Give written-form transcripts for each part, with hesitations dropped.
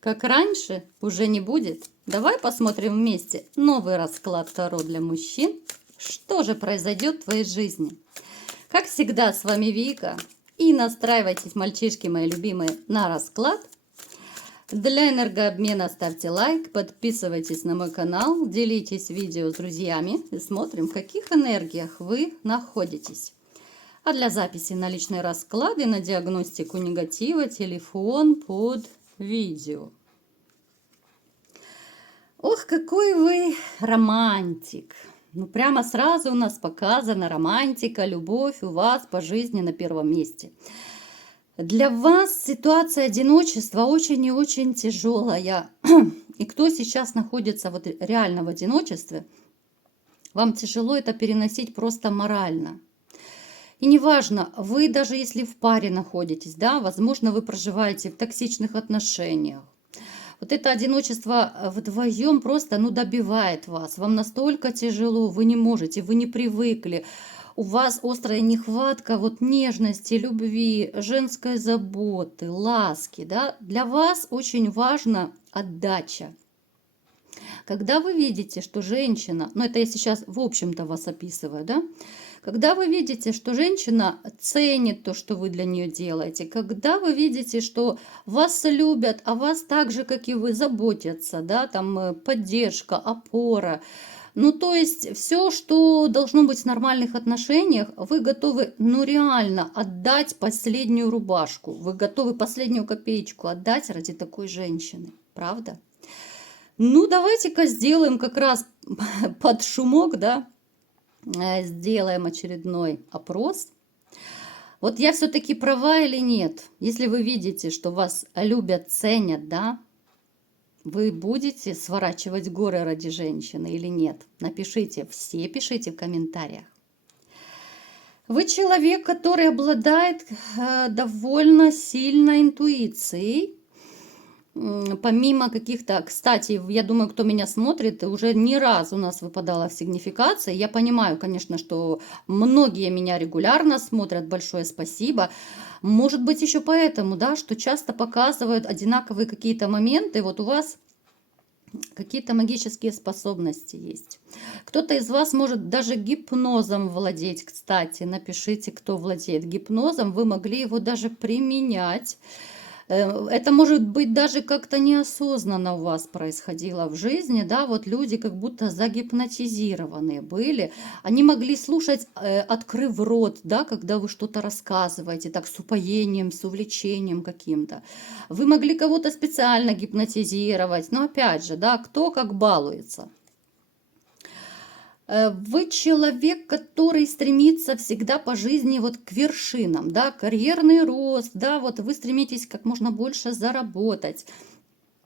Как раньше уже не будет. Давай посмотрим вместе новый расклад Таро для мужчин. Что же произойдет в твоей жизни? Как всегда, с вами Вика. И настраивайтесь, мальчишки мои любимые, на расклад. Для энергообмена ставьте лайк, подписывайтесь на мой канал, делитесь видео с друзьями и смотрим, в каких энергиях вы находитесь. А для записи на личные расклады, на диагностику негатива, телефон под видео. Ох, какой вы романтик! Ну, прямо сразу у нас показана романтика, любовь у вас по жизни на первом месте. Для вас ситуация одиночества очень и очень тяжелая. И кто сейчас находится вот реально в одиночестве, вам тяжело это переносить просто морально. И неважно, вы даже если в паре находитесь, да, возможно, вы проживаете в токсичных отношениях. Вот это одиночество вдвоем просто, добивает вас. Вам настолько тяжело, вы не можете, вы не привыкли. У вас острая нехватка вот нежности, любви, женской заботы, ласки, да. Для вас очень важна отдача. Когда вы видите, что женщина, это я сейчас в общем-то вас описываю, да, когда вы видите, что женщина ценит то, что вы для нее делаете, когда вы видите, что вас любят, а вас так же, как и вы, заботятся, да, там поддержка, опора, то есть все, что должно быть в нормальных отношениях, вы готовы, реально отдать последнюю рубашку, вы готовы последнюю копеечку отдать ради такой женщины, правда? Давайте-ка сделаем как раз под шумок, да, сделаем очередной опрос. Вот я все-таки права или нет? Если вы видите, что вас любят, ценят, да, вы будете сворачивать горы ради женщины или нет? Напишите, все пишите в комментариях. Вы человек, который обладает довольно сильной интуицией. Помимо каких-то, кстати, я думаю, кто меня смотрит, уже не раз у нас выпадала в сигнификации. Я понимаю, конечно, что многие меня регулярно смотрят, большое спасибо. Может быть, еще поэтому, да, что часто показывают одинаковые какие-то моменты. Вот у вас какие-то магические способности есть. Кто-то из вас может даже гипнозом владеть, кстати. Напишите, кто владеет гипнозом. Вы могли его даже применять. Это может быть даже как-то неосознанно у вас происходило в жизни, да, вот люди как будто загипнотизированные были, они могли слушать, открыв рот, да, когда вы что-то рассказываете, так с упоением, с увлечением каким-то. Вы могли кого-то специально гипнотизировать, но опять же, да, кто как балуется. Вы человек, который стремится всегда по жизни вот к вершинам, да, карьерный рост, да, вот вы стремитесь как можно больше заработать.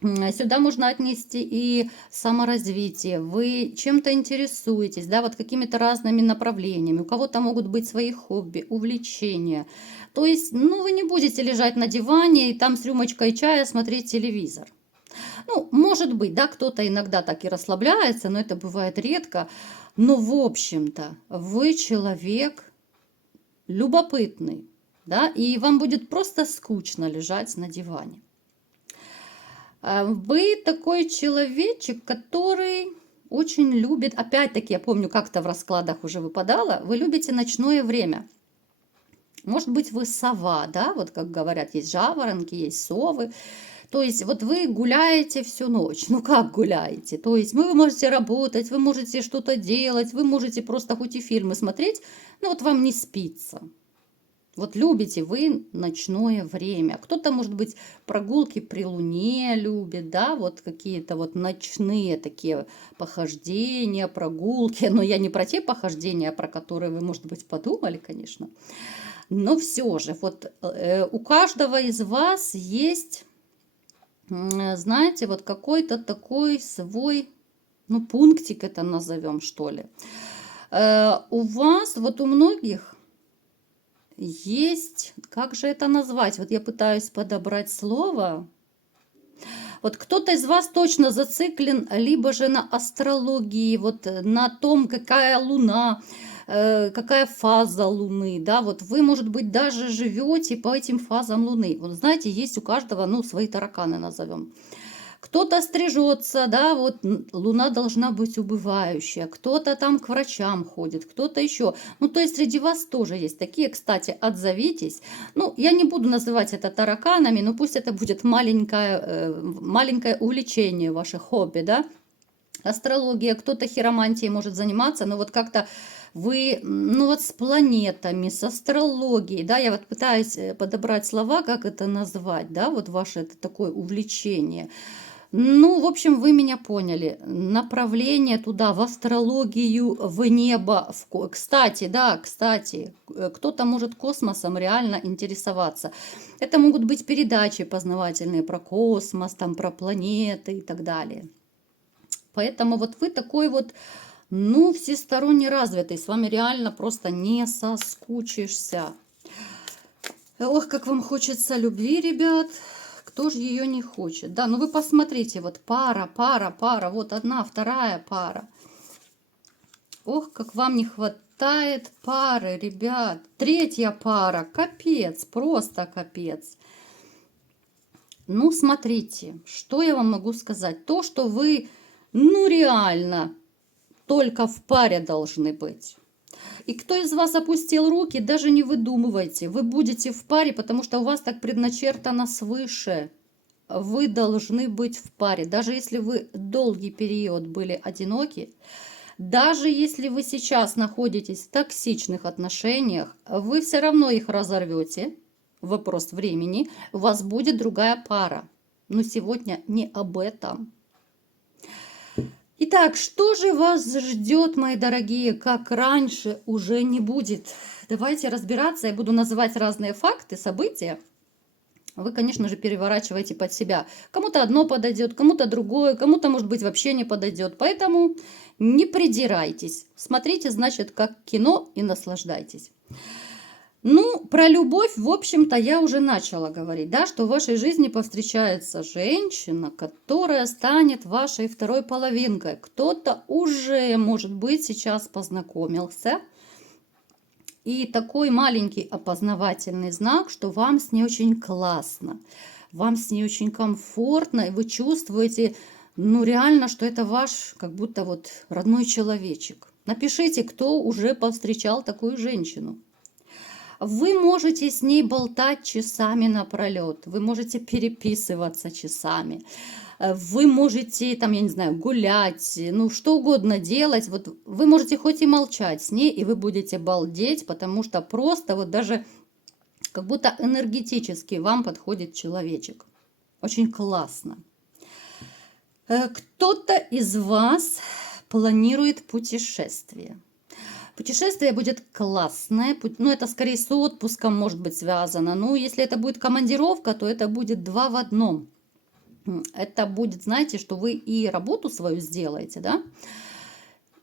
Сюда можно отнести и саморазвитие, вы чем-то интересуетесь, да, вот какими-то разными направлениями, у кого-то могут быть свои хобби, увлечения. То есть, вы не будете лежать на диване и там с рюмочкой чая смотреть телевизор. Может быть, да, кто-то иногда так и расслабляется, но это бывает редко. Но, в общем-то, вы человек любопытный, да, и вам будет просто скучно лежать на диване. Вы такой человечек, который очень любит, опять-таки, я помню, как-то в раскладах уже выпадало, вы любите ночное время. Может быть, вы сова, да, вот как говорят, есть жаворонки, есть совы. То есть вот вы гуляете всю ночь. Как гуляете? То есть вы можете работать, вы можете что-то делать, вы можете просто хоть и фильмы смотреть, но вот вам не спится. Вот любите вы ночное время. Кто-то, может быть, прогулки при луне любит, да, вот какие-то вот ночные такие похождения, прогулки. Но я не про те похождения, про которые вы, может быть, подумали, конечно. Но все же, вот у каждого из вас есть, знаете, вот какой-то такой свой, пунктик это назовем, что ли. У вас, вот у многих есть, как же это назвать? Вот я пытаюсь подобрать слово. Вот кто-то из вас точно зациклен либо же на астрологии, вот на том, какая луна, какая фаза Луны, да, вот вы, может быть, даже живете по этим фазам Луны. Вот знаете, есть у каждого, ну, свои тараканы назовем. Кто-то стрижется, да, вот Луна должна быть убывающая, кто-то там к врачам ходит, кто-то еще. Ну, то есть среди вас тоже есть такие, кстати, отзовитесь. Ну, я не буду называть это тараканами, но пусть это будет маленькое увлечение, ваше хобби, да. Астрология, кто-то хиромантией может заниматься, но вот как-то вы, ну вот с планетами, с астрологией, да, я вот пытаюсь подобрать слова, как это назвать, да, вот ваше это такое увлечение. Ну, в общем, вы меня поняли. Направление туда, в астрологию, в небо. Кстати, да, кстати, кто-то может космосом реально интересоваться. Это могут быть передачи познавательные про космос, там, про планеты и так далее. Поэтому вот вы такой вот, ну, всесторонне развитый. С вами реально просто не соскучишься. Ох, как вам хочется любви, ребят. Кто же ее не хочет? Да, ну вы посмотрите, вот пара, вот одна, вторая пара. Ох, как вам не хватает пары, ребят. Третья пара, капец, просто капец. Ну, смотрите, что я вам могу сказать. То, что вы, ну, реально только в паре должны быть. И кто из вас опустил руки, даже не выдумывайте. Вы будете в паре, потому что у вас так предначертано свыше. Вы должны быть в паре. Даже если вы долгий период были одиноки, даже если вы сейчас находитесь в токсичных отношениях, вы все равно их разорвете. Вопрос времени. У вас будет другая пара. Но сегодня не об этом. Итак, что же вас ждет, мои дорогие, как раньше уже не будет? Давайте разбираться. Я буду называть разные факты, события. Вы, конечно же, переворачиваете под себя. Кому-то одно подойдет, кому-то другое, кому-то, может быть, вообще не подойдет. Поэтому не придирайтесь. Смотрите, значит, как кино и наслаждайтесь. Ну, про любовь, в общем-то, я уже начала говорить, да, что в вашей жизни повстречается женщина, которая станет вашей второй половинкой. Кто-то уже, может быть, сейчас познакомился. И такой маленький опознавательный знак, что вам с ней очень классно, вам с ней очень комфортно, и вы чувствуете, ну, реально, что это ваш, как будто вот родной человечек. Напишите, кто уже повстречал такую женщину. Вы можете с ней болтать часами напролет, вы можете переписываться часами, вы можете, там, я не знаю, гулять, ну, что угодно делать. Вот вы можете хоть и молчать с ней, и вы будете балдеть, потому что просто вот даже как будто энергетически вам подходит человечек. Очень классно. Кто-то из вас планирует путешествие. Путешествие будет классное, ну это скорее с отпуском может быть связано. Ну если это будет командировка, то это будет 2 в 1. Это будет, знаете, что вы и работу свою сделаете, да,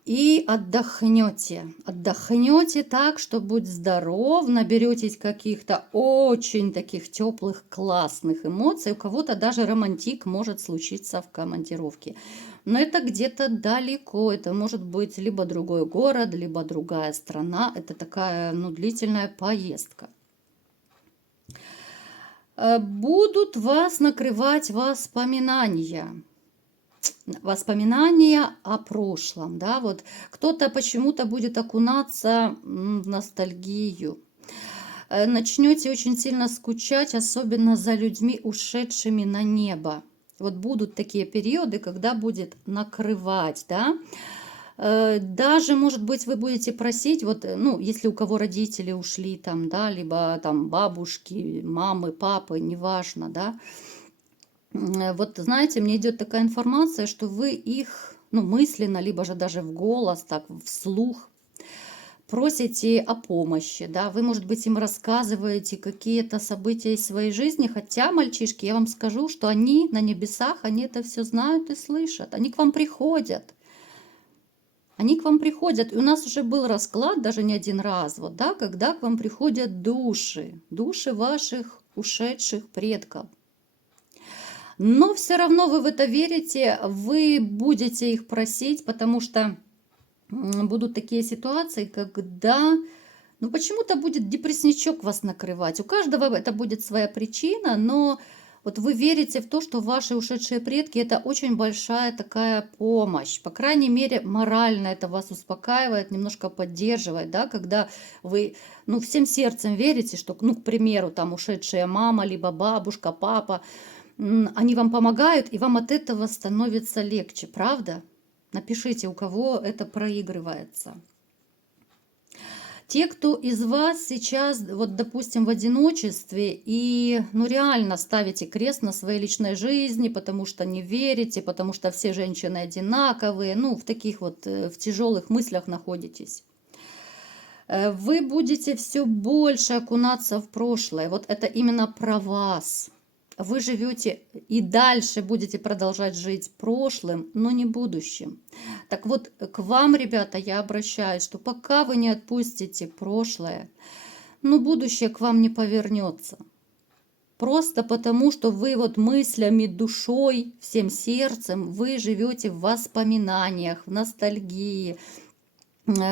и отдохнете. Отдохнете так, что будь здоров, наберетесь каких-то очень таких теплых, классных эмоций. У кого-то даже романтик может случиться в командировке. Но это где-то далеко. Это может быть либо другой город, либо другая страна. Это такая, ну, длительная поездка. Будут вас накрывать воспоминания. Воспоминания о прошлом, да, вот кто-то почему-то будет окунаться в ностальгию. Начнете очень сильно скучать, особенно за людьми, ушедшими на небо. Вот будут такие периоды, когда будет накрывать, да. Даже, может быть, вы будете просить, вот, ну, если у кого родители ушли там, да, либо там бабушки, мамы, папы, неважно, да. Вот, знаете, мне идет такая информация, что вы их, ну, мысленно, либо же даже в голос, так, вслух просите о помощи, да, вы, может быть, им рассказываете какие-то события из своей жизни, хотя, мальчишки, я вам скажу, что они на небесах, они это все знают и слышат, они к вам приходят. Они к вам приходят, и у нас уже был расклад, даже не один раз, вот, да, когда к вам приходят души ваших ушедших предков. Но все равно вы в это верите, вы будете их просить, потому что будут такие ситуации, когда, ну, почему-то будет депресснячок вас накрывать. У каждого это будет своя причина, но вот вы верите в то, что ваши ушедшие предки — это очень большая такая помощь. По крайней мере, морально это вас успокаивает, немножко поддерживает, да, когда вы, ну, всем сердцем верите, что, ну, к примеру, там ушедшая мама, либо бабушка, папа, они вам помогают, и вам от этого становится легче, правда? Напишите, у кого это проигрывается. Те, кто из вас сейчас, вот, допустим, в одиночестве и, ну, реально ставите крест на своей личной жизни, потому что не верите, потому что все женщины одинаковые, ну, в таких вот, в тяжелых мыслях находитесь. Вы будете все больше окунаться в прошлое. Вот это именно про вас. Вы живете и дальше будете продолжать жить прошлым, но не будущим. Так вот, к вам, ребята, я обращаюсь, что пока вы не отпустите прошлое, ну, будущее к вам не повернется. Просто потому, что вы вот мыслями, душой, всем сердцем, вы живете в воспоминаниях, в ностальгии.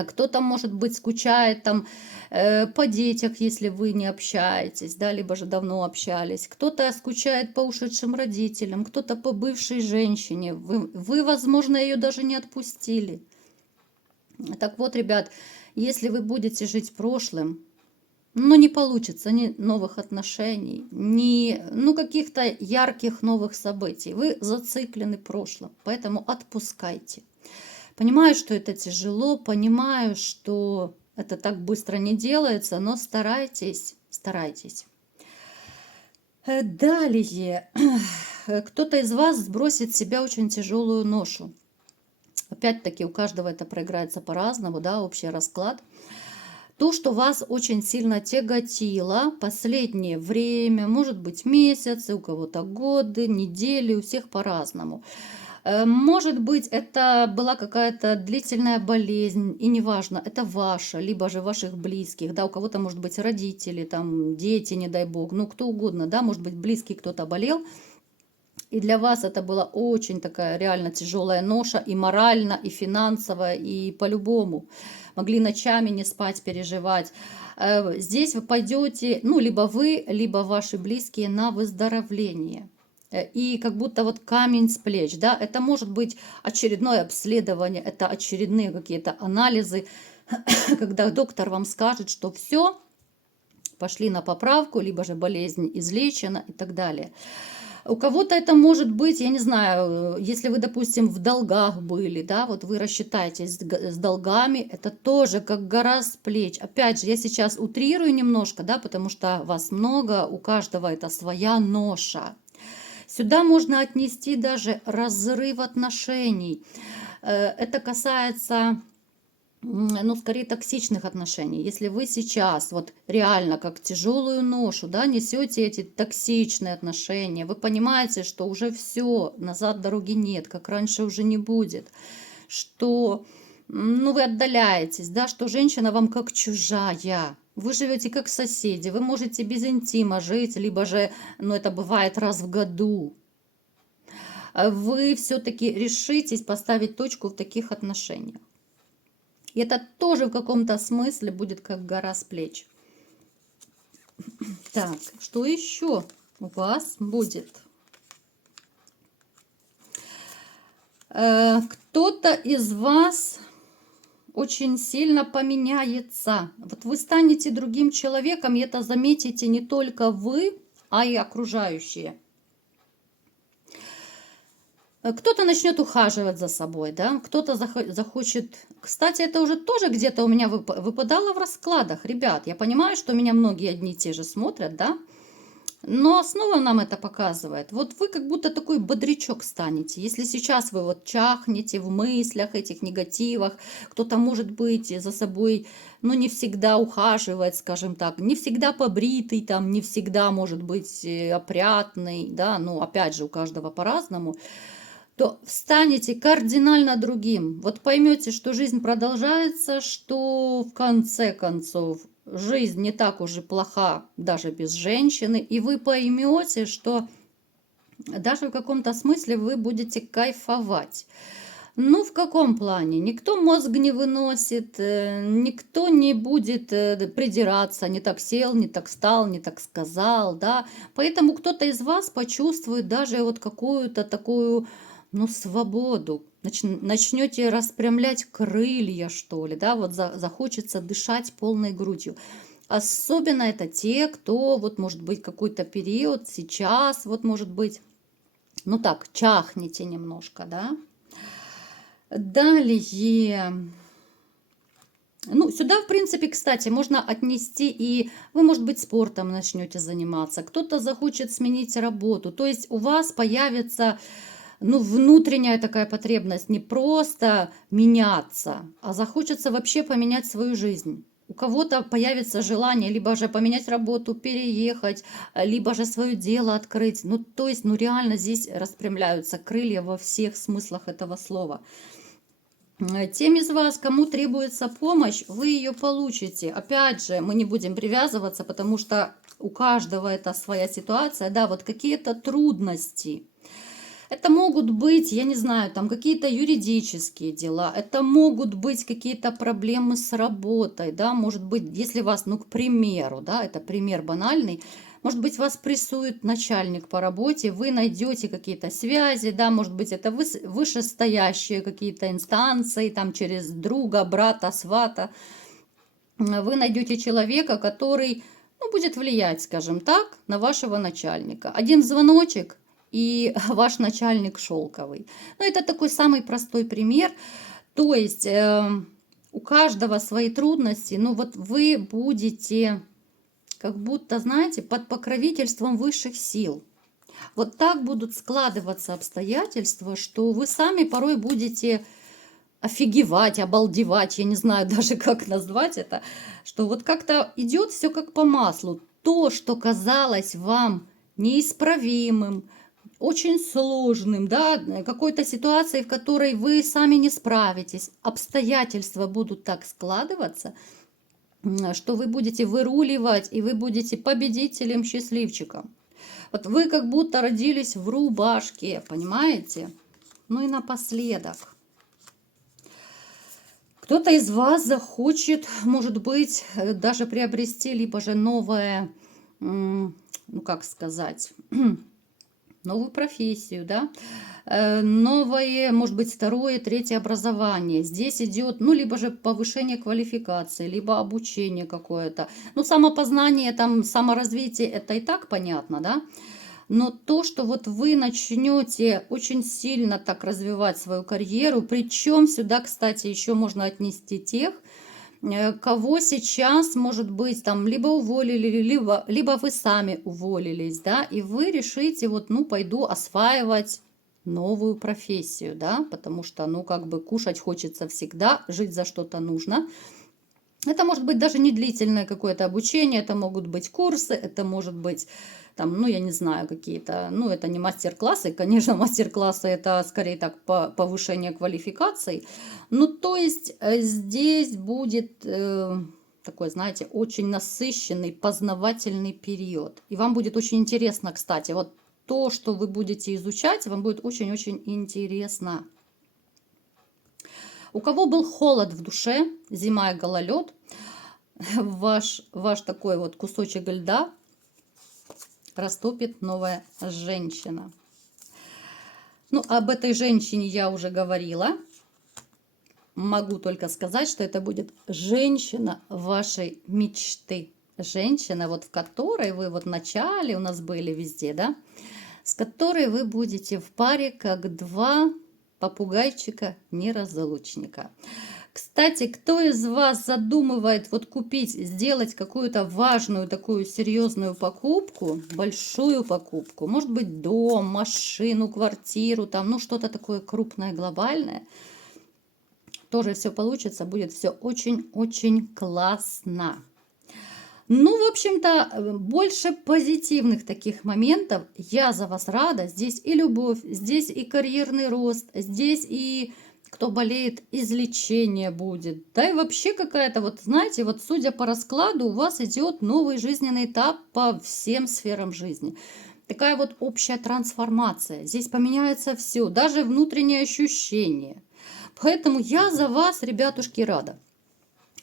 Кто-то, может быть, скучает там по детях, если вы не общаетесь, да, либо же давно общались. Кто-то скучает по ушедшим родителям, кто-то по бывшей женщине. Вы, возможно, ее даже не отпустили. Так вот, ребят, если вы будете жить прошлым, ну, не получится ни новых отношений, ни, ну, каких-то ярких новых событий. Вы зациклены прошлым, поэтому отпускайте. Понимаю, что это тяжело, понимаю, что это так быстро не делается, но старайтесь, старайтесь. Далее, кто-то из вас сбросит с себя очень тяжелую ношу. Опять-таки, у каждого это проиграется по-разному, да, общий расклад. То, что вас очень сильно тяготило последнее время, может быть месяцы, у кого-то годы, недели, у всех по-разному. Может быть, это была какая-то длительная болезнь, и неважно, это ваша, либо же ваших близких, да, у кого-то, может быть, родители, там, дети, не дай бог, ну, кто угодно, да, может быть, близкий кто-то болел, и для вас это была очень такая реально тяжелая ноша и морально, и финансово, и по-любому. Могли ночами не спать, переживать. Здесь вы пойдете, ну, либо вы, либо ваши близкие на выздоровление. И как будто вот камень с плеч, да, это может быть очередное обследование, это очередные какие-то анализы, когда доктор вам скажет, что все, пошли на поправку, либо же болезнь излечена и так далее. У кого-то это может быть, я не знаю, если вы, допустим, в долгах были, да, вот вы рассчитаетесь с долгами, это тоже как гора с плеч. Опять же, я сейчас утрирую немножко, да, потому что вас много, у каждого это своя ноша. Сюда можно отнести даже разрыв отношений. Это касается, ну, скорее токсичных отношений. Если вы сейчас вот реально как тяжелую ношу, да, несете эти токсичные отношения, вы понимаете, что уже все, назад дороги нет, как раньше уже не будет, что, ну, вы отдаляетесь, да, что женщина вам как чужая. Вы живете как соседи, вы можете без интима жить, либо же, ну, это бывает раз в году. Вы все-таки решитесь поставить точку в таких отношениях. И это тоже в каком-то смысле будет как гора с плеч. Так, что еще у вас будет? Кто-то из вас очень сильно поменяется. Вот вы станете другим человеком, и это заметите не только вы, а и окружающие. Кто-то начнет ухаживать за собой, да, кто-то захочет... Кстати, это уже тоже где-то у меня выпадало в раскладах. Ребят, я понимаю, что меня многие одни и те же смотрят, да, но снова нам это показывает. Вот вы как будто такой бодрячок станете. Если сейчас вы вот чахнете в мыслях, этих негативах, кто-то, может быть, за собой, ну, не всегда ухаживает, скажем так, не всегда побритый, там, не всегда, может быть, опрятный, да, ну, опять же, у каждого по-разному, то станете кардинально другим. Вот поймете, что жизнь продолжается, что в конце концов жизнь не так уж и плоха даже без женщины, и вы поймете, что даже в каком-то смысле вы будете кайфовать. Ну, в каком плане? Никто мозг не выносит, никто не будет придираться, не так сел, не так встал, не так сказал, да. Поэтому кто-то из вас почувствует даже вот какую-то такую, ну, свободу. Начнете распрямлять крылья, что ли, да, вот захочется дышать полной грудью. Особенно это те, кто, вот, может быть, какой-то период сейчас, вот, может быть, ну так, чахнете немножко, да. Далее. Ну, сюда, в принципе, кстати, можно отнести и вы, может быть, спортом начнете заниматься, кто-то захочет сменить работу. То есть у вас появится, ну, внутренняя такая потребность не просто меняться, а захочется вообще поменять свою жизнь. У кого-то появится желание либо же поменять работу, переехать, либо же свое дело открыть. Ну, то есть, ну, реально здесь распрямляются крылья во всех смыслах этого слова. Тем из вас, кому требуется помощь, вы ее получите. Опять же, мы не будем привязываться, потому что у каждого это своя ситуация. Да, вот какие-то трудности. Это могут быть, я не знаю, там какие-то юридические дела, это могут быть какие-то проблемы с работой, да, может быть, если вас, ну, к примеру, да, это пример банальный, может быть, вас прессует начальник по работе, вы найдете какие-то связи, да, может быть, это вышестоящие какие-то инстанции, там через друга, брата, свата, вы найдете человека, который, ну, будет влиять, скажем так, на вашего начальника. Один звоночек, и ваш начальник шелковый. Ну, это такой самый простой пример. То есть у каждого свои трудности, но вот вы будете как будто, знаете, под покровительством высших сил. Вот так будут складываться обстоятельства, что вы сами порой будете офигевать, обалдевать, я не знаю даже, как назвать это, что вот как-то идет все как по маслу. То, что казалось вам неисправимым, очень сложным, да, какой-то ситуацией, в которой вы сами не справитесь, обстоятельства будут так складываться, что вы будете выруливать, и вы будете победителем, счастливчиком. Вот вы как будто родились в рубашке, понимаете? Ну и напоследок. Кто-то из вас захочет, может быть, даже приобрести либо же новое, ну как сказать, новую профессию, да, новое, может быть, второе, третье образование. Здесь идет, ну, либо же повышение квалификации, либо обучение какое-то. Ну, самопознание, там, саморазвитие, это и так понятно, да. Но то, что вот вы начнете очень сильно так развивать свою карьеру, причем сюда, кстати, еще можно отнести тех, кого сейчас, может быть, там либо уволили, либо вы сами уволились, да, и вы решите, вот, ну, пойду осваивать новую профессию, да, потому что, ну, как бы кушать хочется всегда, жить за что-то нужно. Это может быть даже не длительное какое-то обучение, это могут быть курсы, это может быть там, ну, я не знаю, какие-то, ну, это не мастер-классы, конечно, мастер-классы это скорее так повышение квалификаций. Ну, то есть здесь будет такой, знаете, очень насыщенный, познавательный период. И вам будет очень интересно, кстати, вот то, что вы будете изучать, вам будет очень-очень интересно. У кого был холод в душе, зима и гололед, ваш такой вот кусочек льда растопит новая женщина. Ну, об этой женщине я уже говорила. Могу только сказать, что это будет женщина вашей мечты. Женщина, вот в которой вы вот в начале у нас были везде, да, с которой вы будете в паре как два попугайчика-неразлучника. Кстати, кто из вас задумывает вот купить, сделать какую-то важную такую серьезную покупку, большую покупку, может быть дом, машину, квартиру, там, ну что-то такое крупное, глобальное, тоже все получится, будет все очень-очень классно. Ну, в общем-то, больше позитивных таких моментов. Я за вас рада. Здесь и любовь, здесь и карьерный рост, здесь и кто болеет, излечение будет. Да и вообще какая-то, вот знаете, вот судя по раскладу, у вас идет новый жизненный этап по всем сферам жизни. Такая вот общая трансформация. Здесь поменяется все, даже внутреннее ощущение. Поэтому я за вас, ребятушки, рада.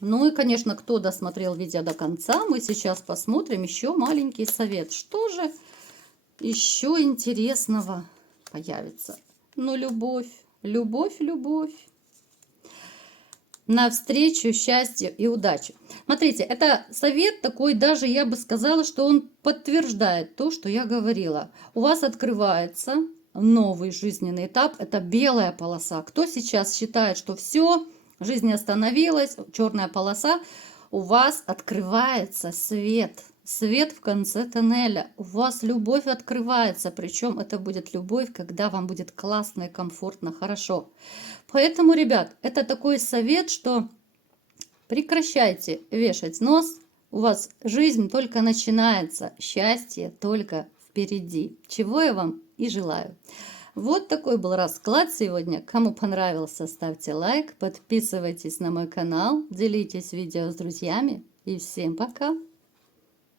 Ну и, конечно, кто досмотрел видео до конца, мы сейчас посмотрим еще маленький совет. Что же еще интересного появится? Ну, любовь, любовь, любовь. Навстречу счастью и удачи. Смотрите, это совет такой, даже я бы сказала, что он подтверждает то, что я говорила. У вас открывается новый жизненный этап, это белая полоса. Кто сейчас считает, что все, жизнь остановилась, черная полоса, у вас открывается свет. Свет в конце тоннеля. У вас любовь открывается, причем это будет любовь, когда вам будет классно и комфортно, хорошо. Поэтому, ребят, это такой совет, что прекращайте вешать нос, у вас жизнь только начинается, счастье только впереди, чего я вам и желаю. Вот такой был расклад сегодня. Кому понравился, ставьте лайк, подписывайтесь на мой канал, делитесь видео с друзьями и всем пока!